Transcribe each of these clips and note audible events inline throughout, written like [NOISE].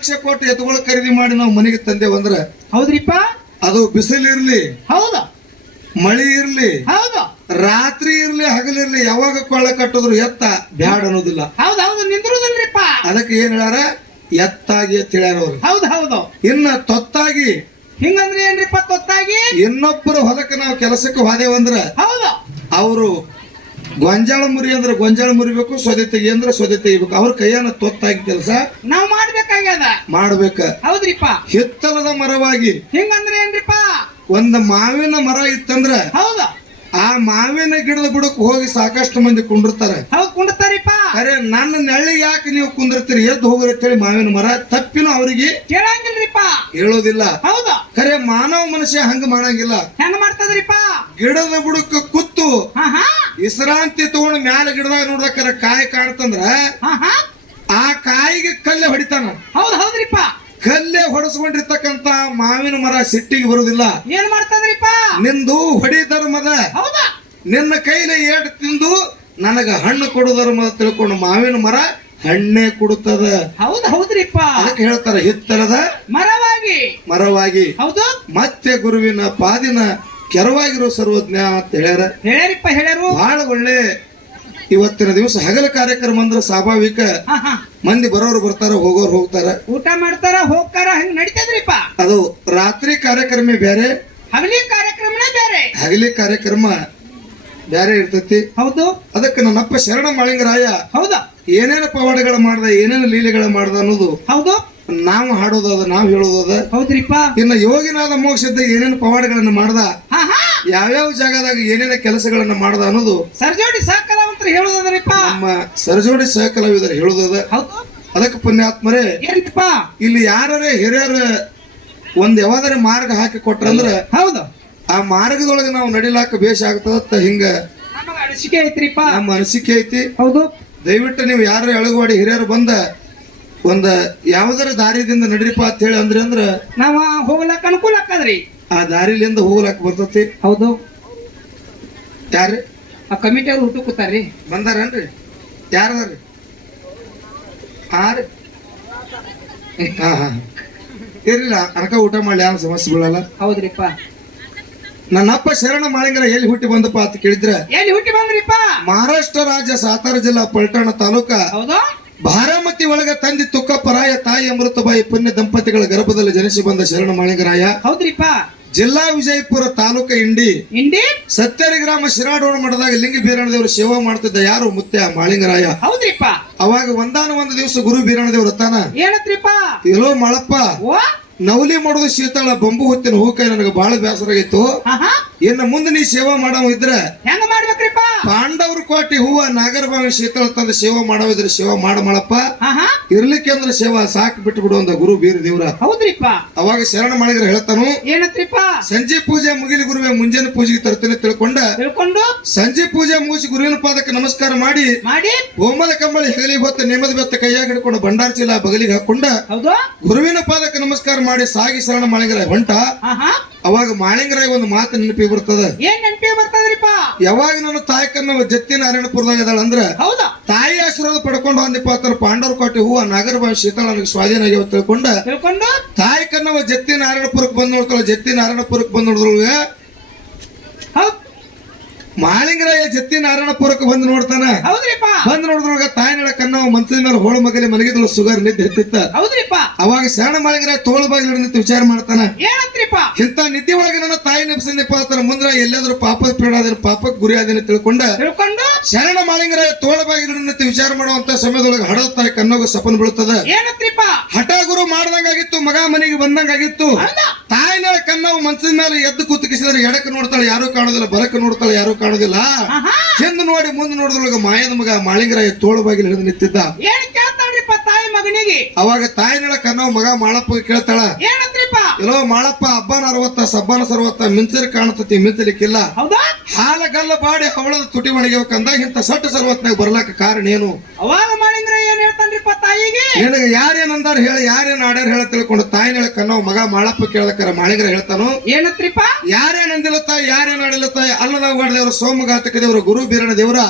ಲಕ್ಷ ಕೋಟಿ ಎತ್ತುಗಳು ಖರೀದಿ ಮಾಡಿ ನಾವು ಮನೆಗೆ ತಂದೇವು ಅಂದ್ರ ಹೌದ್ರಿಪ್ಪ? ಅದು ಬಿಸಿಲಿರ್ಲಿ ಹೌದ. ಮಳಿ ಇರ್ಲಿ ಹೌದ. ರಾತ್ರಿ ಇರ್ಲಿ ಹಗಲಿರ್ಲಿ ಯಾವಾಗ ಕೊಳ್ಳ ಕಟ್ಟಿದ್ರು ಎತ್ತ ಬ್ಯಾಡ ಅನ್ನೋದಿಲ್ಲ. ಹೌದು ಹೌದು ನಿಂದ್ರುದಲ್ರಿಪ್ಪ. ಅದಕ್ಕೆ ಏನ್ ಹೇಳಾರ ಎತ್ತಾಗಿ ಎತ್ತ ಹೇಳ್ಯಾರ ಅವ್ರು. ಹೌದು ಹೌದು. ಇನ್ನ ತೊತ್ತಾಗಿ. ಹಿಂಗಂದ್ರೆ ಏನ್ರಿಪ್ಪ ತೊತ್ತಾಗಿ? ಇನ್ನೊಬ್ಬರು ಹೊಲಕ್ಕೆ ನಾವು ಕೆಲಸಕ್ಕೆ ಹೋದೇವಂದ್ರ ಹೌದ. ಅವರು ಗೊಂಜಾಳ ಮುರಿ ಅಂದ್ರೆ ಗೊಂಜಾಳ ಮುರಿಬೇಕು ಸೊದೆ ತೆಗಿ ಅಂದ್ರೆ ಸೊದೆ ತೆಗಿಬೇಕು. ಅವ್ರ ಕೈಯನ್ನ ತೊತ್ತಾಗಿ ಕೆಲಸ ನಾವ್ ಮಾಡ್ಬೇಕಾಗ್ಯದ. ಮಾಡ್ಬೇಕ. ಹೌದ್ರಿಪ್ಪ. ಹಿತ್ತಲದ ಮರವಾಗಿ ಹಿಂಗಂದ್ರೆ ಏನ್ರಿಪ್ಪ? ಒಂದ್ ಮಾವಿನ ಮರ ಇತ್ತಂದ್ರ ಹೌದಾ. ಆ ಮಾವಿನ ಗಿಡದ ಬುಡಕ್ ಹೋಗಿ ಸಾಕಷ್ಟು ಮಂದಿ ಕುಂಡಿರ್ತಾರೆ. ಹೌದು ಕುಂಡ್ತಾರಿಪ್ಪ ಅರೆ ನನ್ನ ನೆಳ್ಳಿ ಯಾಕೆ ನೀವು ಕುಂದಿರ್ತೀರಿ? ಎದ್ದು ಹೋಗ್ರಿ ಅಂತೇಳಿ ಮಾವಿನ ಮರ ತಪ್ಪಿನ ಅವರಿಗೆ? ಕೇಳಂಗಿಲ್ರಿಪ್ಪ. ಹೇಳೋದಿಲ್ಲ. ಹೌದಾ. ಖರೆ ಮಾನವ ಮನುಷ್ಯ ಹಂಗ ಮಾಡಂಗಿಲ್ಲ. ಹೆಂಗ ಮಾಡ್ತದ್ರಿಪ್ಪ? ಗಿಡದ ಬುಡಕ್ಕೆ ಕುತ್ತು. ವಿಶ್ರಾಂತಿ ತಗೊಂಡು ಮ್ಯಾಲ ಗಿಡದಾಗ ನೋಡ್ದಕ್ಕಾರ ಕಾಯಿ ಕಾಣ್ತಂದ್ರ ಆ ಕಾಯಿಗೆ ಕಲ್ಲೆ ಹೊಡಿತಾನ. ಹೌದು ಹೌದ್ರಿಪ್ಪ. ಕಲ್ಲೆ ಹೊಡೆಸ್ಕೊಂಡಿರ್ತಕ್ಕಂತ ಮಾವಿನ ಮರ ಸಿಟ್ಟಿಗೆ ಬರುದಿಲ್ಲ. ಏನ್ ಮಾಡ್ತದ್ರಿಪ್ಪ? ನಿಂದು ಹೊಡಿ ಧರ್ಮದ. ಹೌದಾ? ನಿನ್ನ ಕೈಲಿ ಏಟ್ ತಿಂದು ನನಗ ಹಣ್ಣು ಕೊಡು ಧರ್ಮದ ತಿಳ್ಕೊಂಡು ಮಾವಿನ ಮರ ಹಣ್ಣೇ ಕೊಡುತ್ತದ. ಹೌದು ಹೌದ್ರಿಪ್ಪ. ಅದಕ್ಕೆ ಹೇಳ್ತಾರ ಹಿತ್ತಲದ ಮರವಾಗಿ. ಮರವಾಗಿ. ಹೌದು. ಮತ್ತೆ ಗುರುವಿನ ಪಾದಿನ ಕೆರವಾಗಿರೋ ಸರ್ವಜ್ಞ ಅಂತ ಹೇಳ್ಯಾರ. ಹೇಳ್ಯಾರಿಪ್ಪ ಹೇಳ್ಯಾರು. ಬಹಳ ಒಳ್ಳೆ ಇವತ್ತಿನ ದಿವಸ ಹಗಲ ಕಾರ್ಯಕ್ರಮ ಅಂದ್ರೆ ಸ್ವಾಭಾವಿಕ. ಮಂದಿ ಬರೋರು ಬರ್ತಾರ ಹೋಗೋರು ಹೋಗ್ತಾರ. ಊಟ ಮಾಡ್ತಾರ ಹೋಗ್ತಾರ ಹಂಗ ನಡೀತದ್ರಿಪ್ಪ. ಅದು ರಾತ್ರಿ ಕಾರ್ಯಕ್ರಮ ಬೇರೆ. ಹಗಲಿ ಕಾರ್ಯಕ್ರಮನೇ ಬೇರೆ. ಹಗಲಿ ಕಾರ್ಯಕ್ರಮ ಬೇರೆ ಇರ್ತೈತಿ. ಹೌದು. ಅದಕ್ಕೆ ನನ್ನಪ್ಪ ಶರಣ ಮಾಳಿಂಗರಾಯ ಹೌದಾ? ಏನೇನು ಪವಾಡಗಳ ಮಾಡ್ದ ಏನೇನು ಲೀಲೆಗಳ ಮಾಡ್ದ ಅನ್ನೋದು ಹೌದು. ನಾವು ಹಾಡೋದದ ನಾವು ಹೇಳೋದದ. ಹೌದ್ರಿಪ್ಪ. ಇನ್ನು ಯೋಗಿನಾದ ಮೋಕ್ಷದ ಏನೇನು ಪವಾಡಗಳನ್ನ ಮಾಡ್ದ ಯಾವ್ಯಾವ ಜಾಗದಾಗ ಏನೇನ ಕೆಲಸಗಳನ್ನ ಮಾಡ್ದ ಅನ್ನೋದು ಸರ್ಜೋಡಿ ಸಹಕಲಾವಂತರ ಹೇಳೋದ್ರಿಪ್ಪ ನಮ್ಮ ಸರ್ಜೋಡಿ ಸಹಕಲಾವಿದರು ಹೇಳೋದದ. ಹೌದು. ಅದಕ್ಕೆ ಪುಣ್ಯಾತ್ಮರೇ ಇಲ್ಲಿ ಯಾರೇ ಹಿರಿಯರ ಒಂದ್ ಯಾವ್ದಾರ ಮಾರ್ಗ ಹಾಕಿ ಕೊಟ್ರಂದ್ರ ಹೌದು. ಆ ಮಾರ್ಗದೊಳಗೆ ನಾವು ನಡಿಲಾಕ ಬೇಷ ಆಗ್ತದತ್ತ ಹಿಂಗ ಅನಿಸಿಕೆ ಐತ್ರಿಪ್ಪ. ನಮ್ಮ ಅನಿಸಿಕೆ ಐತಿ. ಹೌದು. ದಯವಿಟ್ಟು ನೀವು ಯಾರ ಎಳಗುವಾಡಿ ಹಿರಿಯರು ಬಂದ ಒಂದ ಯಾವ್ದಾರ ದಾರಿದಿಂದ ನಡ್ರಿಪ್ಪ ಅಂತ ಹೇಳಿ ಅಂದ್ರಿ ಅಂದ್ರ ನಾವ ಹೋಗ್ಲಾಕ ಅನುಕೂಲ ಆಕದ್ರಿ ಆ ದಾರಿಲಿಂದ ಹೋಗ್ಲಾಕ ಬರ್ತತಿ. ಹೌದು. ಯಾರು ಆ ಕಮಿಟಿ ಅವ್ರು ಹುಟ್ಟು ಕೂತಾರ್ರಿ. ಬಂದಾರನ್ರಿ? ಯಾರದಾರ್ರಿ? ಆರ್ ಹಾ ಹಾ. ಇರ್ಲಿಲ್ಲ ಅನಕ ಊಟ ಮಾಡ್ಲಿ ಯಾವ ಸಮಸ್ಯೆ ಬೀಳಲ್ಲ. ಹೌದ್ರಿಪ್ಪ. ನನ್ನಪ್ಪ ಶರಣ ಮಾಳಿಂಗರ ಎಲ್ಲಿ ಹುಟ್ಟಿ ಬಂದಪ್ಪ ಅಂತ ಕೇಳಿದ್ರೆ ಎಲ್ಲಿ ಹುಟ್ಟಿ ಬಂದ್ರಿಪ್ಪ? ಮಹಾರಾಷ್ಟ್ರ ರಾಜ್ಯ ಸಾತಾರ ಜಿಲ್ಲಾ ಪಲ್ಟಾಣ ತಾಲೂಕ. ಹೌದು? ಬಾರಾಮತಿ ಒಳಗ ತಂದೆ ತುಕ್ಕಪ್ಪರಾಯ ತಾಯಿ ಅಮೃತಬಾಯಿ ಪುಣ್ಯ ದಂಪತಿಗಳ ಗರ್ಭದಲ್ಲಿ ಜನಿಸಿ ಬಂದ ಶರಣ ಮಾಳಿಂಗರಾಯ. ಹೌದ್ರಿಪ್ಪ? ಜಿಲ್ಲಾ ವಿಜಯಪುರ ತಾಲೂಕ ಇಂಡಿ. ಇಂಡಿ? ಸತ್ಯರಿ ಗ್ರಾಮ ಶಿರಾಡೋಣ ಮಠದಾಗ ಲಿಂಗ ಬೀರಣದೇವರು ಸೇವಾ ಮಾಡ್ತಿದ್ದ ಯಾರು? ಮುತ್ಯ ಮಾಳಿಂಗರಾಯ. ಹೌದ್ರಿಪ್ಪ. ಅವಾಗ ಒಂದಾನ ಒಂದು ದಿವಸ ಗುರು ಬೀರಣದೇವ್ರ ತಾನ ಏನತ್ರಿಪ್ಪ? ಎಲ್ಲೋ ಮಳಪ್ಪ. ಓ? ನವಲಿ ಮಾಡೋದು ಶೀತಾಳ ಬಂಬು ಹೊತ್ತಿನ ಹೂಕಾಯಿ ನನಗೆ ಬಹಳ ಬೇಸರ ಆಗಿತ್ತು ಇನ್ನು ಮುಂದೆ ನೀ ಸೇವಾ ಮಾಡವ ಇದ್ರ ಹೆಂಗ ಮಾಡ್ಬೇಕ್ರಿಪ್ಪ ಪಾಂಡವ್ರ ಕೋಟಿ ಹೂವ ನಾಗರಭಾವಿ ಶೀತಳ ತಂದ ಸೇವಾ ಮಾಡೋದ್ರೆ ಸೇವಾ ಮಾಡ ಮಾಡಪ್ಪ ಇರ್ಲಿಕ್ಕೆ ಅಂದ್ರೆ ಸೇವಾ ಸಾಕ್ ಬಿಟ್ಟು ಬಿಡು ಅಂದ ಗುರು ಬೀರ ದೇವ್ರ ಹೌದ್ರಿಪ್ಪ. ಅವಾಗ ಶರಣ ಮಾಡಿದ್ರೆ ಹೇಳ್ತಾನು ಏನತ್ರಿಪ್ಪ? ಸಂಜೆ ಪೂಜೆ ಮುಗಿಲಿ ಗುರುವೆ ಮುಂಜಾನೆ ಪೂಜೆಗೆ ತರ್ತೇನೆ ತಿಳ್ಕೊಂಡ ತಿಳ್ಕೊಂಡು? ಸಂಜೆ ಪೂಜೆ ಮುಗಿಸಿ ಗುರುವಿನ ಪಾದಕ್ಕೆ ನಮಸ್ಕಾರ ಮಾಡಿ ಮಾಡಿ? ಹೋಮದ ಕಂಬಳಿ ಹೆಗಲಿ ಹೊತ್ತ ನೇಮದ ಬೆತ್ತ ಕೈಯಾಗ ಹಿಡ್ಕೊಂಡು ಭಂಡಾರ ಚೀಲ ಬಗಲಿಗೆ ಹಾಕೊಂಡ ಹೌದು. ಗುರುವಿನ ಪಾದಕ್ಕೆ ನಮಸ್ಕಾರ ಮಾಡಿ ಸಾಗಿ ಶರಣ ಮಾಡಿದ್ರೆ ಹೊಂಟ. ಅವಾಗ ಮಾಳಿಂಗರಾಯ ಒಂದು ಮಾತು ನೆನಪಿ ಬರ್ತದ. ಏನ್ ನೆನಪಿ ಬರ್ತದ್ರಿಪ್ಪ? ಯಾವಾಗ ನಾನು ತಾಯಕನ್ನ ಜತ್ತಿ ನಾರಾಯಣಪುರದಾಗ ಇದಾಳ ಅಂದ್ರ ಹೌದು? ತಾಯಿ ಆಶೀರ್ವಾದ ಪಡ್ಕೊಂಡು ಅಂದಿಪ್ಪ ಅಂತಾರ ಪಾಂಡವ್ರ ಕೋಟೆ ಹೂವ ನಾಗರಬಾಯಿ ಶೀತಳ ನನಗೆ ಸ್ವಾಧೀನ ಆಗ್ಯಾವ ತಿಳ್ಕೊಂಡ ತಿಳ್ಕೊಂಡು? ತಾಯಿ ಕನ್ನವ ಜತ್ತಿ ನಾರಾಯಣಪುರಕ್ಕೆ ಬಂದ್ ನೋಡ್ತಾಳ ಜತ್ತಿ ನಾರಾಯಣಪುರಕ್ಕೆ ಬಂದ್ ನೋಡಿದ್ರೊಳಗ ಮಾಳಿಂಗರಾಯ ಜತ್ತಿ ನಾರಾಯಣಪುರಕ್ಕೆ ಬಂದು ನೋಡ್ತಾನ. ಹೌದ್ರಿಪ್ಪ. ಬಂದ್ ನೋಡಿದ್ರೊಳಗ ತಾಯಿನಳ ಕನ್ನವ ಮನ್ಸಿನ ಮೇಲೆ ಹೋಳ ಮಗಲಿ ಮಲಗಿದ್ರು ಸುಗರ್ ನಿದ್ದೆ ಹೆತ್ತಿತ್ತ ಹೌದ್ರಿಪ್ಪ. ಅವಾಗ ಶರಣ ಮಾಳಿಂಗರಾಯ ತೋಳ ಬಾಗಿಲು ನಿಂತು ವಿಚಾರ ಮಾಡ್ತಾನ. ಏನಂತ್ರಿಪ್ಪ. ಇಂಥ ನಿದ್ದೆ ಒಳಗೆ ನನ್ನ ತಾಯಿ ನೆಪಸಿನಪ್ಪ ಆತನ ಮುಂದ್ರ ಎಲ್ಲಾದ್ರೂ ಪಾಪದ ಪೀಡಾದೇನು ಪಾಪಕ್ಕೆ ಗುರಿ ಆದೇನು ತಿಳ್ಕೊಂಡ ತಿಳ್ಕೊಂಡು? ಶರಣ ಮಾಳಿಂಗರಾಯ ತೋಳ ಬಾಗಿಲು ನಿಂತು ವಿಚಾರ ಮಾಡುವಂತ ಸಮಯದೊಳಗೆ ಹಡದ ತಾಯಿ ಕನ್ನೋಗ ಸಪನ್ ಬೀಳುತ್ತದೆ ಏನತ್ರಿಪ್ಪ. ಹಠ ಗುರು ಮಾಡ್ದಂಗಾಗಿತ್ತು ಮಗ ಮನೆಗೆ ಬಂದಂಗಾಗಿತ್ತು. ತಾಯಿನ ಕನ್ನವು ಮನ್ಸಿನ ಮೇಲೆ ಎದ್ದು ಕೂತಕಿಸಿದ್ರೆ ಎಡಕ್ಕೆ ನೋಡ್ತಾಳೆ ಯಾರು ಕಾಣೋದಿಲ್ಲ ಬರಕ್ಕೆ ನೋಡ್ತಾಳೆ ಯಾರು ಕಾಣೋದಿಲ್ಲ. ಹಿಂದ್ ನೋಡಿ ಮುಂದೆ ನೋಡಿದ್ರೊಳಗ ಮಾಯದ ಮಗ ಮಾಳಿಂಗರಾಯ ತೋಳು ಬಾಗಿಲು ಹಿಡಿದು ನಿಂತಿದ್ದ. ಮಗನಿಗೆ? ಅವಾಗ ತಾಯಿನಳ ಕನ್ನವ ಮಗ ಮಾಳಪ್ಪ ಕೇಳ್ತಾಳ ಏನಂತ್ರಿಪ್ಪ ಎಲ್ಲೋ ಮಾಳಪ್ಪ ಹಬ್ಬನ ಅರವತ್ತ ಸಬ್ಬನ ಸರ್ವತ್ತ ಮಿಂಚರಿ ಕಾಣತತಿ ಮಿಂಚಲಿಕ್ಕಿಲ್ಲ. ಹೌದಾ? ಹಾಲ ಗಲ್ಲ ಬಾಡಿ ಹವಳದ ತುಟಿ ಒಣಗ್ಯವಂದಾಗ ಇಂತ ಸಟ್ಟ ಸರ್ವತ್ನಾಗ ಬರ್ಲಾಕ ಕಾರಣ ಏನು? ಅವಾಗ ಮಾಡಿಂದ್ರ ಏನ್ ಹೇಳ್ತಾನ್ರಿಪ್ಪ ತಾಯಿಗೆ? ನಿನಗೆ ಯಾರೇನಂದಾರ ಹೇಳಿ ಯಾರೇನ್ ಆಡ್ಯಾರ ಹೇಳ ತಿಳ್ಕೊಂಡು ತಾಯಿ ಹೇಳಕ್ಕ ನಾವು ಮಗ ಮಾಳಪ್ಪ ಕೇಳದಕ್ಕಾರ ಮಾಳಿಗರ ಹೇಳ್ತಾನು? ಏನತ್ರಿಪ್ಪ ಯಾರೇನ್ ಅಂದಿಲ್ಲ ತಾಯಿ ಯಾರೇನ್ ಆಡಿಲ್ಲ ತಾಯಿ ಅಲ್ಲದ ದೇವರು ಸೋಮಘಾತಕ ದೇವರು ಗುರು ಬೀರಣ ದೇವರ.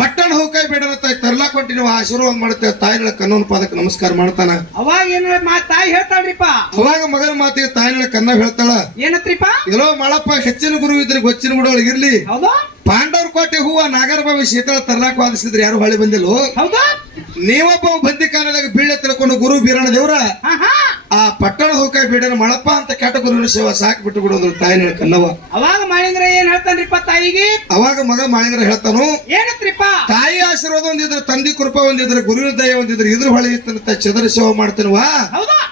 ಪಟ್ಟಣ ಹೋಗ್ಕೈ ಬೇಡ ತಾಯಿ ತರ್ಲಾಕ್ ಹೊಂಟಿ ನೀವು ಆಶೀರ್ವಾದ ಮಾಡುತ್ತೇವೆ ತಾಯಿ ಕನ್ನೋನ್ ಪಾದಕ್ಕೆ ನಮಸ್ಕಾರ ಮಾಡ್ತಾನ. ಅವಾಗ ಏನ್ ತಾಯಿ ಹೇಳ್ತಾಳ್ರಿಪ್ಪ? ಅವಾಗ ಮಗನ ಮಾತಿಗೆ ತಾಯಿನ ಕನ್ನ ಹೇಳ್ತಾಳ. ಏನತ್ರಿಪ್ಪ? ಎಲ್ಲೋ ಮಾಡಪ್ಪ ಹೆಚ್ಚಿನ ಗುರು ಇದ್ರೆ ಗೊಚ್ಚಿನ ಗುಡೊಳಗೆ ಇರ್ಲಿ. ಹೌದಾ? ಪಾಂಡವ್ರ ಕೋಟೆ ಹೂವ ನಾಗರಬಾವಿ ಶೀತಳ ತರ್ಲಾಕ್ ವಾದಿಸಿದ್ರೆ ಯಾರು ಹೊಳೆ ಬಂದಿಲ್ಲ ಹೌದಾ? ನೀವೊಬ್ಬ ಬಂದಿ ಕಾಲದಾಗ ಬೀಳ ತಿಳ್ಕೊಂಡು ಗುರು ಬೀರಣ ದೇವ್ರ ಆ ಪಟ್ಟಣ ಹೂಕ ಬೀಡನ ಮಳಪ್ಪ ಅಂತ ಕೆಟ್ಟ ಗುರು ಸೇವ ಸಾಕ್ ಬಿಟ್ಟು ಬಿಡೋದು ತಾಯಿನ ಕನ್ನವ ಅವಾಗ ಮಾಳಿಂದ್ರ ಏನ್ ಹೇಳ್ತಾನ್ರಿಪ್ಪ ತಾಯಿಗೆ? ಅವಾಗ ಮಗ ಮಾಳಿಂದ್ರ ಹೇಳ್ತಾನು ಏನತ್ರಿಪ್ಪ? ತಾಯಿ ಆಶೀರ್ವಾದ ಒಂದಿದ್ರೆ ತಂದಿ ಕೃಪ ಒಂದಿದ್ರೆ ಗುರುವಿನ ದಯ ಒಂದಿದ್ರೆ ಇದ್ರ ಹೊಳೆ ಇತ್ತಂತ ಚದರ ಸೇವೆ ಮಾಡ್ತೀನವಾ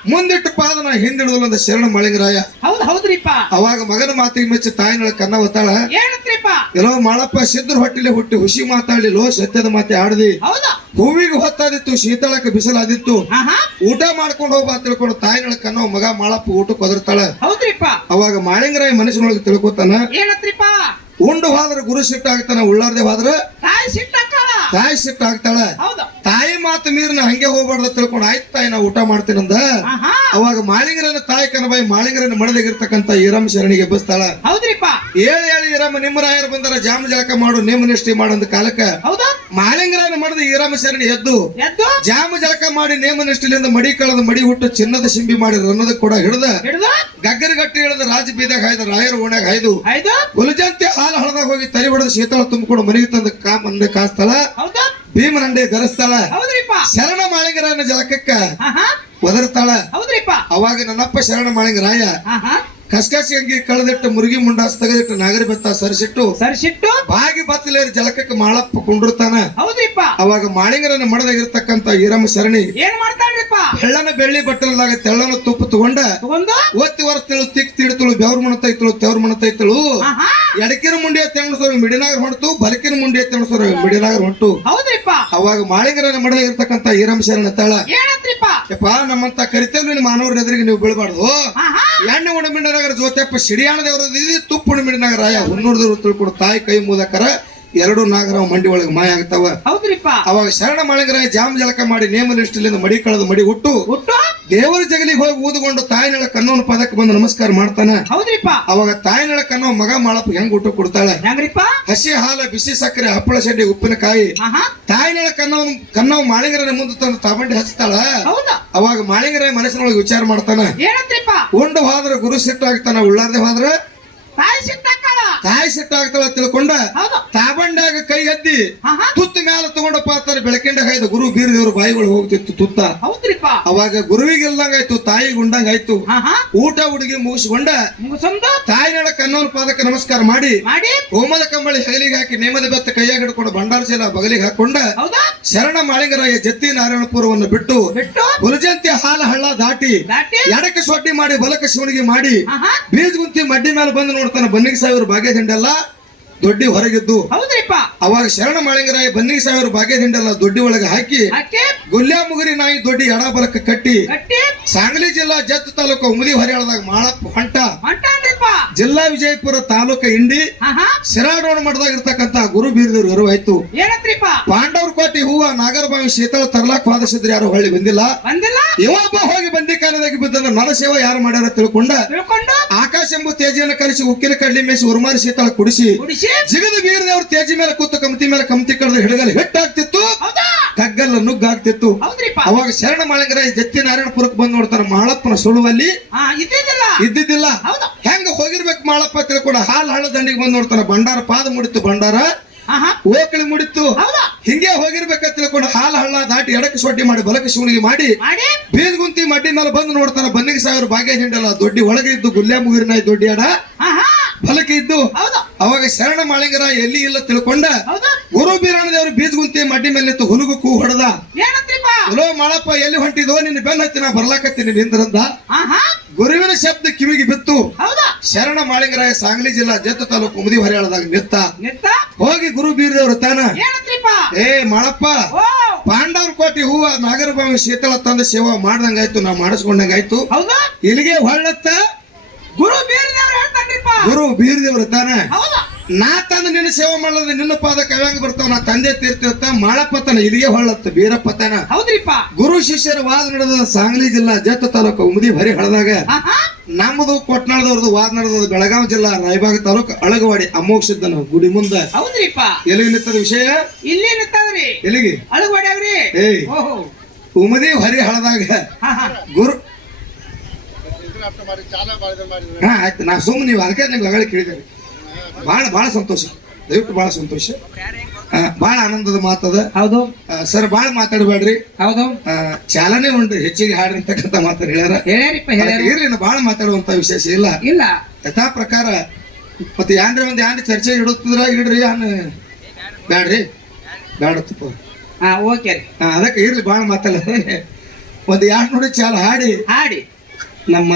ಮುಂದಿಟ್ಟು ನಾ ಹಿಂದಿಡುದಲ್ಲ ಅಂತ ಶರಣ ಮಾಳಿಂಗರಾಯ. ಹೌದ್ ಹೌದ್ರಿಪ್ಪ. ಅವಾಗ ಮಗನ ಮಾತಿಗೆ ಮೆಚ್ಚಿ ತಾಯಿನ ಕನ್ನ ಒತ್ತಾಳ ಏನತ್ರಿಪ್ಪ ಎಲ್ಲೋ ಮಾಡಪ್ಪ ಸಿದ್ರ ಹೊಟ್ಟಿಲಿ ಹುಟ್ಟಿ ಹುಸಿ ಮಾತಾಡ್ಲಿಲ್ಲೋ ಸತ್ಯದ ಮಾತೆ ಆಡದಿ. ಹೌದಾ? ಹೂವಿಗೆ ಹೊತ್ತಾದಿತ್ತು ಶೀತಳಕ್ಕೆ ಬಿಸಿಲಾದಿತ್ತು. ಊಟ ಮಾಡ್ಕೊಂಡು ಹೋಗ್ಬಾ ತಿಳ್ಕೊಂಡು ತಾಯಿ ಕನ್ನೋ ಮಗ ಮಾಳಪ್ಪ ಊಟಕ್ಕೆ ಒದರ್ತಾಳ. ಹೌದ್ರಿಪ್ಪ. ಅವಾಗ ಮಾಳಿಂಗರಾಯ ಮನಸ್ಸಿನೊಳಗೆ ತಿಳ್ಕೊತಾನ ಏನತ್ರಿಪ್ಪ? ಉಂಡು ಹೋದ್ರ ಗುರು ಸಿಟ್ಟಾಗ್ತಾನ ಉಳ್ಳಾರ್ದೆ ಹೋದ್ರ ತಾಯಿ ಸಿಟ್ಟಾಗ್ತಾಳೆ? ತಾಯಿ ಸಿಟ್ಟ ಆಗ್ತಾಳ ಹೌದಾ. ತಾಯಿ ಮಾತು ಮೀರಿನ ಹಂಗೆ ಹೋಗ್ಬಾರ್ದು ತಿಳ್ಕೊಂಡು ಆಯ್ತು ತಾಯಿ ನಾ ಊಟ ಮಾಡ್ತೀನಂದ ಅಂದ. ಅವಾಗ ಮಾಳಿಂಗರನ್ನ ತಾಯಿ ಕನಬಾಯಿ ಮಾಳಿಂಗರನ್ನ ಮಡದಾಗಿರ್ತಕ್ಕಂತ ಈರಮ್ ಶರಣಿಗೆ ಎಬ್ಬಿಸ್ತಾಳ ಹೌದ್ರಿಪ್ಪ. ಹೇಳಿ ಏಳು ಈರಮ್ಮ ನಿಮ್ಮ ರಾಯರ್ ಬಂದರ ಜಾಮ ಜಳಕ ಮಾಡು ನೇಮ ನಿಷ್ಠೆ ಮಾಡಂದ ಕಾಲಕ್ಕ ಮಾಳಿಂಗರನ್ನ ಮಡದ ಈರಮ್ಮ ಶರಣಿ ಎದ್ದು ಜಾಮ ಜಳಕ ಮಾಡಿ ನೇಮ ನಿಷ್ಠೆಲಿಂದ ಮಡಿ ಕಳದ ಮಡಿ ಹುಟ್ಟು ಚಿನ್ನದ ಶಿಂಬಿ ಮಾಡಿ ರನ್ನದ ಕೂಡ ಹಿಡಿದ. ಗಗ್ಗರ ಗಟ್ಟಿ ಹಿಡಿದ ರಾಜ ಬೀದಾಗ ಹಾಯ್ದ ರಾಯರ ಓಣ್ಯಾಗ ಹಾಯ್ದು. ಐದು ಹುಲಜಂತೆ ಹಾಲು ಹಳದಾಗ ಹೋಗಿ ತರಿ ಹೊಡೆದ ಶೀತಳ ತುಂಬಿಕೊಂಡು ಮನೆಗೆ ತಂದ ಕಾ ಮಂದೆ ಕಾಸ್ತಾಳ ಭೀಮನಂಡೆ ಗರಸ್ತಾಳ. ಹೌದ್ರಿಪ್ಪ. ಶರಣ ಮಾಳಿಂಗರಾಯನ ಜಲಕಕ್ಕ ಒದರ್ತಾಳ. ಅವಾಗ ನನ್ನಪ್ಪ ಶರಣ ಮಾಳಿಂಗರಾಯ ರಾಯ ಕಸಕಸಿ ಅಂಗಿ ಕಳೆದಿಟ್ಟು ಮುರುಗಿ ಮುಂಡಾಸ್ ತೆಗೆದಿಟ್ಟು ನಾಗರಿ ಬೆತ್ತ ಸರಿಸಿಟ್ಟು ಸರಿಸಿಟ್ಟು. ಬಾಗಿ ಬತ್ತಲೇರಿ ಜಲಕಕ್ಕೆ ಮಾಳಪ್ಪ ಕುಂಡಿರ್ತಾನ. ಹೌದ್ರಿಪ್ಪ. ಅವಾಗ ಮಾಳಿಂಗರನ್ನ ಮಡದಾಗಿರ್ತಕ್ಕಂತ ಈರಮ್ಮ ಸರಣಿ ಏನ್ ಮಾಡ್ತಾನ್ರಿಪ್ಪ? ಬೆಳ್ಳನ ಬೆಳ್ಳಿ ಬಟ್ಟಲದಾಗ ತೆಳ್ಳನ ತುಪ್ಪ ತಗೊಂಡ ಒತ್ತಿ ವರ್ಷತಳು ತಿಕ್ ತಿಡ್ತಳು ಬೆವ್ರ ಮಣತೈತಳು ತೆವ್ರ ಮಣತೈತಳು ಎಡಕಿನ ಮುಂಡಿ ತೆಣಸೋರು ಮಿಡಿನಾಗ ಹೊಂಟು ಬಲಕಿನ ಮುಂಡಿ ತೆಣಸೋರು ಮಿಡಿನಾಗ ಹೊಂಟು. ಹೌದ್ರಿಪ್ಪ. ಅವಾಗ ಮಾಳಿಂಗರನ್ನ ಮಡದಾಗಿರ್ತಕ್ಕಂತ ಇರತಕ್ಕಂತ ಶರಣ ತಾಳ ಯಪ್ಪ ನಮ್ಮಂತ ಕರಿತೇವ್ ನಿಮ್ಮ ಮಾನವರ ಎದುರಿಗೆ ನೀವು ಬೀಳಬಾರ್ದು. ಎಣ್ಣೆ ಉಣಮಿಂಡನಗರ ಜೋತೆಪ್ಪ ಸಿಡಿಯಾಣ ದೇವರ ತುಪ್ಪ ಉಣಮಿಂಡನಗರ ರಾಯ ಹುನ್ನೂರ್ದವ್ರು ತಿಳ್ಕೊಡು ತಾಯಿ ಕೈ ಮೂಲಕರ ಎರಡು ನಾಗರ ಮಂಡಿ ಒಳಗೆ ಮಾಯ ಆಗ್ತಾವ. ಅವಾಗ ಶರಣ ಮಾಳಿಗರ ಜಾಮ್ ಜಳಕ ಮಾಡಿ ನೇಮ ನಿಷ್ಠಲಿಂದ ಮಡಿ ಕಳೆದು ಮಡಿ ಹುಟ್ಟು. ಹುಟ್ಟು? ದೇವರ ಜಗಲಿಗೆ ಹೋಗಿ ಊದುಕೊಂಡು ತಾಯಿನಳ ಕನ್ನೋನ ಪದಕ್ಕೆ ಬಂದು ನಮಸ್ಕಾರ ಮಾಡ್ತಾನ? ಹೌದ್ರಿಪ್ಪ. ಅವಾಗ ತಾಯಿನಳ ಕನ್ನೋ ಮಗ ಮಾಳಪ್ಪ ಹೆಂಗ್ ಊಟ ಕೊಡ್ತಾಳೆ? ಹೆಂಗ್ರಿಪ್ಪ? ಹಸಿ ಹಾಲ ಬಿಸಿ ಸಕ್ಕರೆ ಹಪ್ಪಳ ಶೆಡ್ಡಿ ಉಪ್ಪಿನಕಾಯಿ ತಾಯಿನಳ ಕನ್ನವನ್ ಕನ್ನವ್ ಮಾಳಿಂಗರ ಮುಂದೆ ತಂದು ತಾಬಂಡಿ ಹಚ್ತಾಳ? ಹೌದಾ. ಅವಾಗ ಮಾಳಿಂಗರ ಮನಸ್ಸಿನೊಳಗೆ ವಿಚಾರ ಮಾಡ್ತಾನೆ? ಉಂಡು ಹೋದ್ರೆ ಗುರು ಸಿಟ್ಟಾಗ್ತಾನ ಉಳ್ಳಾರ್ದೆ ಹೋದ್ರೆ? ತಾಯಿ ತಾಯಿ ಸಿಟ್ಟಾಗ್ತಾಳ ತಿಳ್ಕೊಂಡ ತಾಬಂಡಾಗ ಕೈ ಆಹಾ ತುತ್ತ ಮ್ಯಾಲ ತಗೊಂಡಪ್ಪ ಅಂತಾರೆ ಬೆಳಕಿಂಡ ಹಾಯ್ದ ಗುರು ಬೀರದೇವ್ರ ಬಾಯಿಗಳು ಹೋಗ್ತಿತ್ತು ತುತ್ತ. ಹೌದ್ರಿಪ್ಪ. ಅವಾಗ ಗುರುವಿಗೆ ಇಲ್ದಂಗಾಯ್ತು ತಾಯಿಗೆ ಉಂಡಂಗಾಯ್ತು. ಆಯ್ತು ಊಟ ಹುಡುಗಿ ಮುಗಿಸ್ಕೊಂಡ ತಾಯಿ ತಾಯಿನಳ ಕನ್ನೋನ್ ಪಾದಕ್ಕೆ ನಮಸ್ಕಾರ ಮಾಡಿ ಮಾಡಿ. ಹೋಮದ ಕಂಬಳಿ ಹೆಗಲಿಗೆ ಹಾಕಿ ನೇಮದ ಬೆತ್ತ ಕೈಯಾಗ ಹಿಡ್ಕೊಂಡು ಭಂಡಾರ ಚೀಲ ಬಗಲಿಗೆ ಹಾಕೊಂಡ ಹೌದಾ? ಶರಣ ಮಾಳಿಂಗರಾಯ ಜತ್ತಿ ನಾರಾಯಣಪುರವನ್ನು ಬಿಟ್ಟು ಹುಲಜಂತಿ ಹಾಲ ಹಳ್ಳ ದಾಟಿ ಎಡಕ್ಕೆ ಸೊಡ್ಡಿ ಮಾಡಿ ಬಲಕ್ಕೆ ಶಿವನಿಗೆ ಮಾಡಿ ಬೀಜಗುಂತಿ ಬೀಜ ಗುಂತಿ ಮಡ್ಡಿ ಮೇಲೆ ಬಂದು ನೋಡ್ತಾನೆ ಬನ್ನಿಗೆ ಸಾವಿರ ಭಾಗ್ಯ ದಿಂಡೆಲ್ಲ ದೊಡ್ಡಿ ಹೊರಗಿದ್ದು. ಅವಾಗ ಶರಣ ಮಾಳಿಂಗರಾಯ ಬನ್ನಿಗೆ ಸಾವಿರ ಭಾಗ್ಯ ದಿಂಡೆಲ್ಲ ದೊಡ್ಡಿ ಒಳಗೆ ಹಾಕಿ ಗುಲ್ಯಾ ಮುಗುರಿ ನಾಯಿ ದೊಡ್ಡಿ ಎಡ ಬಲಕ್ಕೆ ಕಟ್ಟಿ ಸಾಂಗ್ಲಿ ಜಿಲ್ಲಾ ಜತ್ ತಾಲೂಕು ಉಮದಿ ಹರಿಯಾಳದಾಗ ಮಾಳಪ್ಪ ಹೊಂಟ. ಜಿಲ್ಲಾ ವಿಜಯಪುರ ತಾಲೂಕು ಇಂಡಿ. ಶಿರಾಡೋಣ ಮಠದಾಗ ಇರ್ತಕ್ಕಂತ ಗುರು ಬೀರದೇವ್ರು ಎರುವಾಯ್ತು ಪಾಂಡವರ ಪಾಂಡವ್ರ ಕೋಟಿ ಹೂವ ನಾಗರಬಾವಿ ಶೀತಳ ತರ್ಲಾಕ್ ವಾದಿಸಿದ್ರೆ ಯಾರು ಹೊಳ್ಳಿ ಬಂದಿಲ್ಲ. ಬಂದಿಲ್ಲ? ಇವೊಬ್ಬ ಹೋಗಿ ಬಂದಿ ಕಾಲದಾಗ ಬಿದ್ದ ನನ್ನ ಸೇವ ಯಾರು ಮಾಡ್ಯಾರ ತಿಳ್ಕೊಂಡ. ತಿಳ್ಕೊಂಡು? ಆಕಾಶ ಎಂಬ ತೇಜಿಯನ್ನು ಕಲಿಸಿ ಉಕ್ಕಿನ ಕಡ್ಲಿ ಮೇಸಿ ಉರುಮಾರಿ ಶೀತಳ ಕುಡಿಸಿ? ಜಿಗದ ಬೀರದೇವ್ರ ತೇಜಿ ಮೇಲೆ ಕೂತು ಕಮತಿ ಮೇಲೆ ಕಮತಿ ಕಡ್ದು ಹಿಡಗಲ್ ಹಿಟ್ಟಾಗ್ತಿತ್ತು. ನುಗ್ಗಾಗ್ತಿತ್ತು. ಆಗ್ತಿತ್ತು ಅವಾಗ ಶರಣ ಮಾಳಿಂಗರ ಜತ್ತಿ ನಾರಾಯಣಪುರಕ್ಕೆ ಬಂದ್ ನೋಡ್ತಾರ ಮಾಳಪ್ಪನ ಸುಳುವಲ್ಲಿ. ಇದ್ದಿದ್ದಿಲ್ಲ. ಹೆಂಗ ಹೋಗಿರ್ಬೇಕು ಮಾಳಪ್ಪ ತಿಳ್ಕೊಂಡ ಹಾಲ್ ಹಳ್ಳ ದಂಡಿಗೆ ಬಂದ್ ನೋಡ್ತಾರ. ಭಂಡಾರ ಪಾದ ಮುಡಿತು ಭಂಡಾರ. ಆಹಾ. ಓಕಳಿ ಮುಡಿತು. ಹಿಂಗೆ ಹೋಗಿರ್ಬೇಕ ತಿಳ್ಕೊಂಡು ಹಾಲ್ ಹಳ್ಳ ದಾಟಿ ಎಡಕ್ಕೆ ಸೊಡ್ಡಿ ಮಾಡಿ ಬಲಕ ಶಿವನಿಗೆ ಮಾಡಿ ಬೀದ್ ಗುಂತಿ ಮಡ್ಡಿ ಮೇಲೆ ಬಂದು ನೋಡ್ತಾರ. ಬನ್ನಿಗೆ ಸಾವಿರ ಭಾಗ್ಯ ಹಿಂಡಲ್ಲ ದೊಡ್ಡಿ ಒಳಗೆ ಇದ್ದು ಗುಲ್ಲೆ ಮುಗಿರ್ನಾಯ್ ದೊಡ್ಡಿ ಅಡ. ಆಹಾ. ಬಲಕ್ಕೆ ಇದ್ದು ಅವಾಗ ಶರಣ ಮಾಳಿಂಗರ ಎಲ್ಲಿ ಇಲ್ಲ ತಿಳ್ಕೊಂಡ ಗುರು ಬೀರಾಣ ಬೀಜ ಬೀಜಗುಂತಿ ಮಡ್ಡಿ ಮೇಲೆ ನಿಂತು ಹುಲುಗು ಕೂ ಹೊಡೆದ. ಹಲೋ ಮಾಳಪ್ಪ ಎಲ್ಲಿ ಹೊಂಟಿದೋ? ನಿನ್ನ ಬೆನ್ನ ಹತ್ತಿನ ನಾ ಬರ್ಲಾಕತ್ತೀನಿ ನಿಂದ್ರಂದ. ಗುರುವಿನ ಶಬ್ದ ಕಿವಿಗೆ ಬಿತ್ತು. ಶರಣ ಮಾಳಿಂಗರಾಯ ಸಾಂಗ್ಲಿ ಜಿಲ್ಲಾ ಜೇತ ತಾಲೂಕು ಮುದಿ ಹರಿಯಾಳದಾಗ ನಿತ್ತ. ಹೋಗಿ ಗುರು ಬೀರದೇವ್ರ ತಾನ. ಏ ಮಾಳಪ್ಪ ಪಾಂಡವ್ರ ಕೋಟಿ ಹೂವ ನಾಗರಭಾವಿ ಶೀತಳ ತಂದ ಸೇವಾ ಮಾಡ್ದಂಗಾಯ್ತು ನಾ ಮಾಡಿಸ್ಕೊಂಡಂಗಾಯ್ತು. ಇಲ್ಲಿಗೆ ಹೊರಳತ್ತ? ಗುರು ಬೀರದೇವ್ರ ತಾನ ನಾ ತಂದು ನಿನ್ನ ಸೇವೆ ಮಾಡದ ನಿನ್ನ ಪಾದ ಕವ್ಯಾಂಗ ಬರ್ತಾವ ನಾ ತಂದೆ ತೀರ್ತಿರ್ತ ಮಾಳಪ್ಪತನ ಇಲ್ಲಿಗೆ ಹೊಳ್ಳತ್ತ ಬೀರಪ್ಪತನ. ಹೌದ್ರಿಪ್ಪ. ಗುರು ಶಿಷ್ಯರ ವಾದ ನಡೆದ ಸಾಂಗ್ಲಿ ಜಿಲ್ಲಾ ಜತ್ತ ತಾಲೂಕು ಉಮದಿ ಹರಿ ಹಳದಾಗ. ನಮ್ಮದು ಕೊಟ್ನಾಳದವ್ರದ್ದು ವಾದ ನಡೆದ ಬೆಳಗಾವಿ ಜಿಲ್ಲಾ ರಾಯಬಾಗ ತಾಲೂಕು ಅಳಗವಾಡಿ ಅಮೋಕ್ಷದ ಗುಡಿ ಮುಂದ. ಹೌದ್ರಿಪ್ಪ. ಎಲ್ಲಿಗೆ ನಿಂತದ ವಿಷಯ? ಇಲ್ಲಿ ನಿಂತದ್ರಿ. ಎಲ್ಲಿಗೆ? ಅವ್ರಿ. ಏಯ್. ಓಹೋ. ಉಮದಿ ಹರಿ ಹಳದಾಗ. ಗುರು ಹಾ ಆಯ್ತು. ನಾ ಸುಮ್ಮನೆ ನೀವು ಅದಕ್ಕೆ ನಿಮ್ಗೆ ಅಗಳ ಕೇಳಿದ್ದಾರೆ ಭಾಳ ಭಾಳ ಸಂತೋಷ. ದಯವಿಟ್ಟು ಭಾಳ ಸಂತೋಷ. ಭಾಳ ಆನಂದದ ಮಾತದ ಹೌದು. ಸರ್ ಭಾಳ ಮಾತಾಡಬೇಡ್ರಿ. ಹೌದು. ಚಾಲನೆ ಉಂಟು. ಹೆಚ್ಚಿಗೆ ಹಾಡಿರ್ತಕ್ಕಂತ ಮಾತಾಡ ಮಾತು ಹೇಳ್ಯಾರ. ಇರ್ಲಿ ಭಾಳ ಮಾತಾಡುವಂತ ವಿಶೇಷ ಇಲ್ಲ. ಇಲ್ಲ. ಯಥಾ ಪ್ರಕಾರ ಮತ್ತೆ ಯಾನ್ರಿ ಒಂದು ಯಾನ್ ಚರ್ಚೆ ಇಡುತ್ತಿದ್ರ ಇಡ್ರಿ ಯಾನ್? ಬ್ಯಾಡ್ರಿ. ಬ್ಯಾಡತ್ತಪ್ಪ. ಹಾ ಓಕೆ ರೀ. ಅದಕ್ಕೆ ಇರ್ಲಿ ಭಾಳ ಮಾತಲ್ಲ. [LAUGHS] ಒಂದು ಯಾರು ನೋಡಿ ಚಾಲ ಹಾಡಿ. ಹಾಡಿ. ನಮ್ಮ